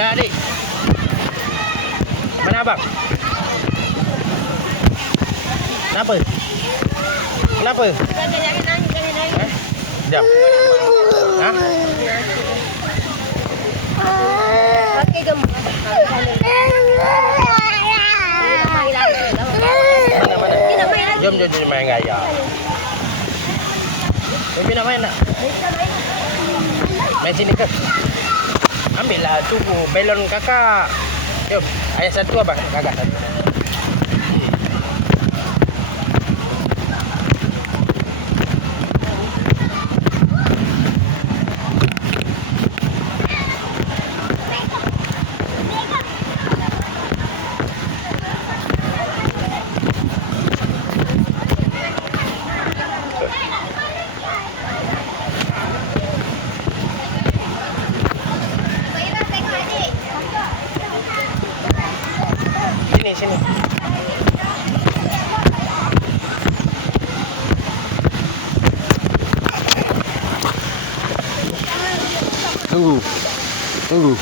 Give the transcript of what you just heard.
Ya adik, mana abang? Kenapa? Kenapa? Jangan nangis. Sekejap. Hah? Okey, jom. Mana? Jom main gaya. Baby nak main tak? Main sini ke? Ambil lah tu belon kakak. Jom, ayah satu abang, kakak satu. Sini. Tunggu.